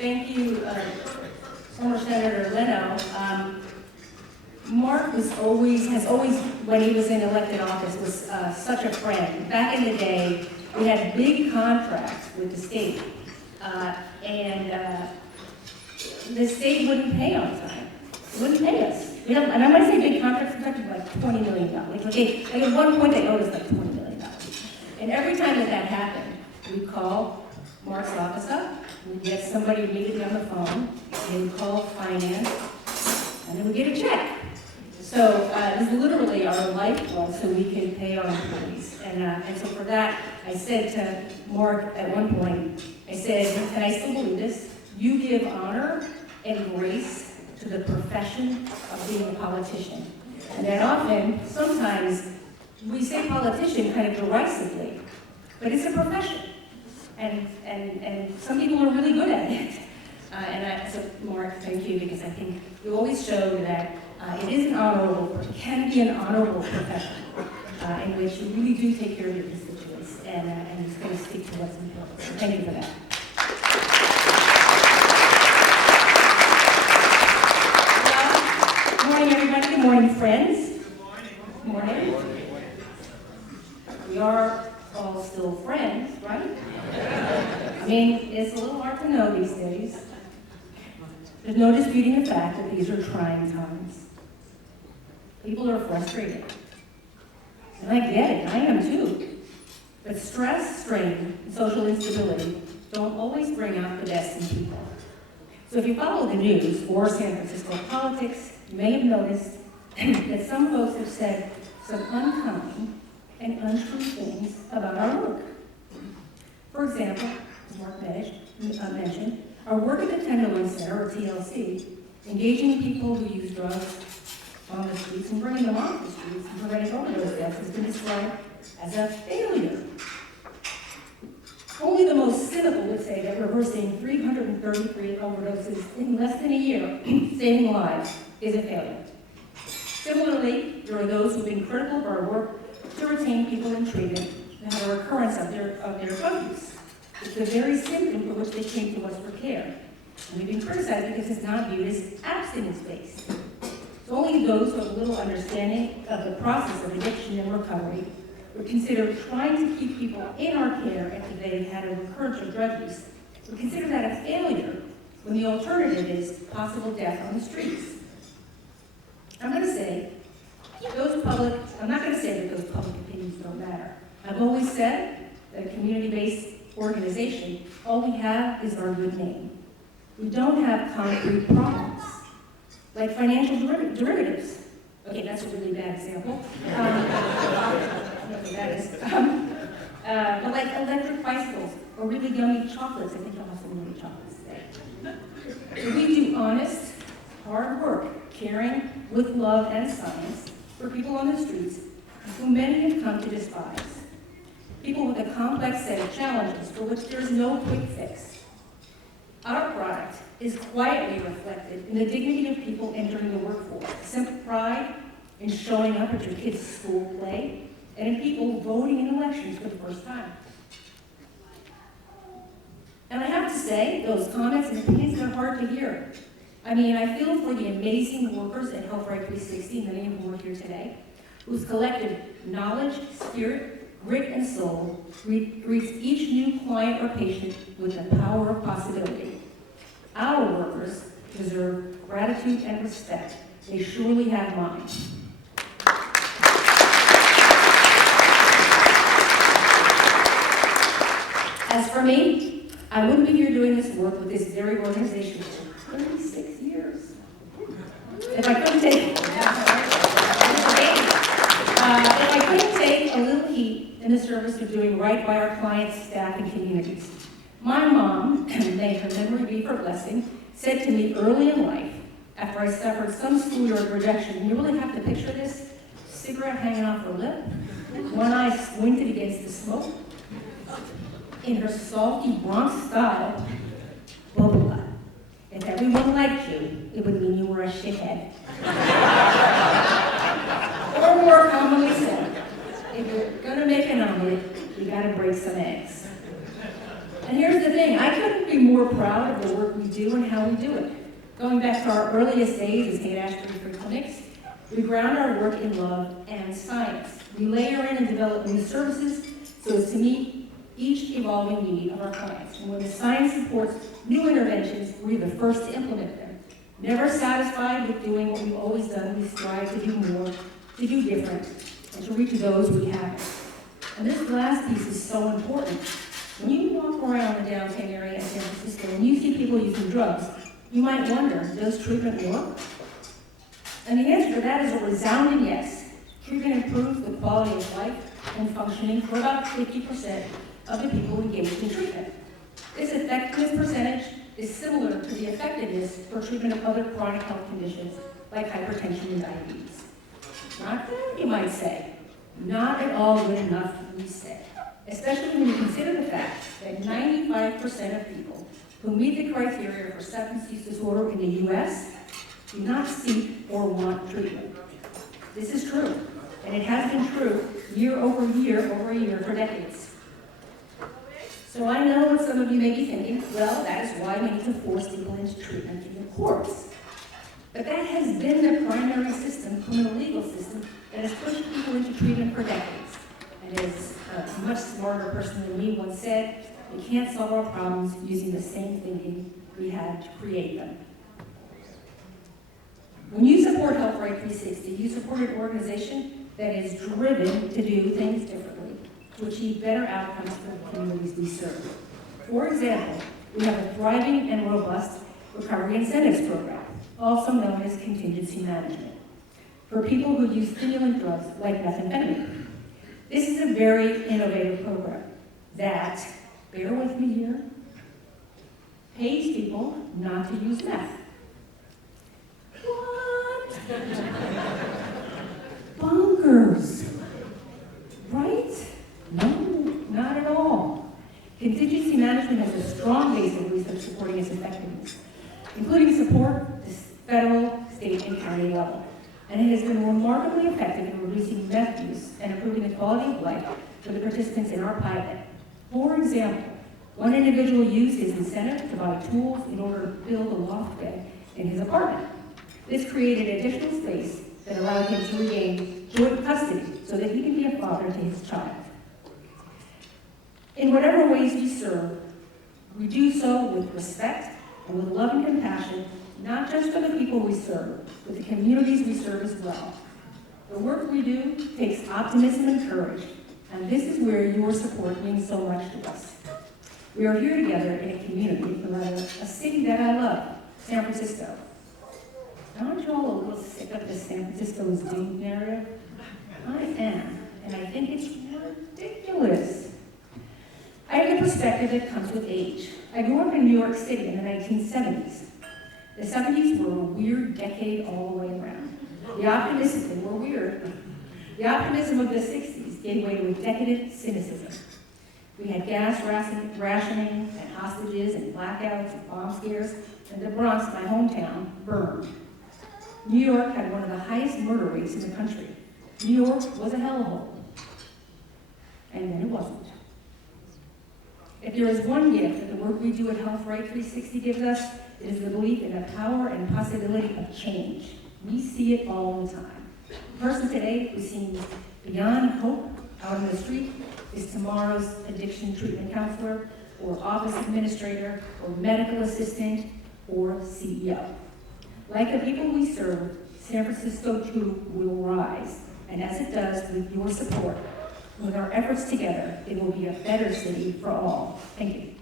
Thank you, former Senator Leno. Mark has always, when he was in elected office, was such a friend. Back in the day, we had big contracts with the state, and the state wouldn't pay on time. Wouldn't pay us. And I'm going to say big contracts, in fact, like $20 million. Like at one point, they owed us like $20 million. And every time that happened, we'd call Mark's office up, we'd get somebody immediately on the phone, they would call finance, and then we'd get a check. So it was literally our lifeblood so we could pay our employees. And so for that, I said to Mark at one point, I said, and I still believe this, you give honor and grace to the profession of being a politician. And that often, sometimes, we say politician kind of derisively, but it's a profession. And some people are really good at it. So Mark, thank you, because I think you always show that it is an honorable, it can be an honorable profession in which you really do take care of your constituents and it's going to stick to what's important. So thank you for that. Well, good morning, everybody. Good morning, friends. Good morning. We are all still friends, right? I mean, it's a little hard to know these days. There's no disputing the fact that these are trying times. People are frustrated. And I get it, I am too. But stress, strain, and social instability don't always bring out the best in people. So if you follow the news or San Francisco politics, you may have noticed that some folks have said some unkind and untrue things about our work. For example, as Mark mentioned, our work at the Tenderloin Center, or TLC, engaging people who use drugs on the streets and bringing them off the streets and preventing overdose deaths has been described as a failure. Only the most cynical would say that reversing 333 overdoses in less than a year, saving lives, is a failure. Similarly, there are those who've been critical of our work to retain people in treatment that have a recurrence of their drug use. It's the very symptom for which they came to us for care. And we've been criticized because it's not viewed as abstinence-based. So only those who have a little understanding of the process of addiction and recovery would consider trying to keep people in our care after they've had a recurrence of drug use, would consider that a failure when the alternative is possible death on the streets. I'm not going to say that those public opinions don't matter. I've always said that a community-based organization, all we have is our good name. We don't have concrete problems, like financial derivatives. Okay, that's a really bad example. That is. But like electric bicycles or really yummy chocolates. I think I'll have some yummy chocolates today. We do honest, hard work, caring with love and science for people on the streets who many have come to despise. People with a complex set of challenges for which there is no quick fix. Our product is quietly reflected in the dignity of people entering the workforce, the simple pride in showing up at your kids' school play, and in people voting in elections for the first time. And I have to say, those comments and opinions are hard to hear. I mean, I feel for the amazing workers at HealthRIGht 360, many of whom are here today, whose collective knowledge, spirit, grit, and soul greets each new client or patient with the power of possibility. Our workers deserve gratitude and respect. They surely have mine. As for me, I wouldn't be here doing this work with this very organization for 36 years. If I couldn't take a little heat in the service of doing right by our clients, staff, and communities. My mom, may her memory be her blessing, said to me early in life, after I suffered some schoolyard rejection, and you really have to picture this, cigarette hanging off her lip, one eye squinted against the smoke. In her salty Bronx style, Bubba, if everyone liked you, it would mean you were a shithead. Or more commonly said, if you're gonna make an omelet, you gotta break some eggs. And here's the thing, I couldn't be more proud of the work we do and how we do it. Going back to our earliest days as Haight-Ashbury clinics, we ground our work in love and science. We layer in and develop new services so as to meet each evolving need of our clients. And when the science supports new interventions, we're the first to implement them. Never satisfied with doing what we've always done, we strive to do more, to do different, and to reach those we haven't. And this last piece is so important. When you walk around the downtown area in San Francisco and you see people using drugs, you might wonder, does treatment work? And the answer to that is a resounding yes. Treatment improves the quality of life and functioning for about 50% of the people engaged in treatment. This effectiveness percentage is similar to the effectiveness for treatment of other chronic health conditions like hypertension and diabetes. Not good, you might say. Not at all good enough, we say. Especially when you consider the fact that 95% of people who meet the criteria for substance use disorder in the U.S. do not seek or want treatment. This is true, and it has been true year over year for decades. So I know what some of you may be thinking, well, that is why we need to force people into treatment in the courts. But that has been the primary system, criminal legal system, that has pushed people into treatment for decades. And as a much smarter person than me once said, we can't solve our problems using the same thinking we had to create them. When you support HealthRIGht 360, you support an organization that is driven to do things differently, to achieve better outcomes for the communities we serve. For example, we have a thriving and robust recovery incentives program, also known as contingency management, for people who use stimulant drugs like methamphetamine. This is a very innovative program that, bear with me here, pays people not to use meth. What? Bonkers. Right? No, not at all. Contingency management has a strong base of research supporting its effectiveness, including support at the federal, state, and county level. And it has been remarkably effective in reducing meth use and improving the quality of life for the participants in our pilot. For example, one individual used his incentive to buy tools in order to build a loft bed in his apartment. This created additional space that allowed him to regain joint custody so that he can be a father to his child. In whatever ways we serve, we do so with respect and with love and compassion, not just for the people we serve, but the communities we serve as well. The work we do takes optimism and courage, and this is where your support means so much to us. We are here together in a community, or rather, a city that I love, San Francisco. Aren't you all a little sick of this San Francisco is doomed narrative? I am, and I think it's ridiculous. I have a perspective that comes with age. I grew up in New York City in the 1970s. The 70s were a weird decade all the way around. The optimism of the 60s gave way to a decadent cynicism. We had gas rationing and hostages and blackouts and bomb scares, and the Bronx, my hometown, burned. New York had one of the highest murder rates in the country. New York was a hellhole. And then it wasn't. If there is one gift that the work we do at HealthRIGht 360 gives us, it is the belief in the power and possibility of change. We see it all the time. The person today who seems beyond hope out on the street is tomorrow's addiction treatment counselor, or office administrator, or medical assistant, or CEO. Like the people we serve, San Francisco too will rise. And as it does with your support, with our efforts together, it will be a better city for all. Thank you.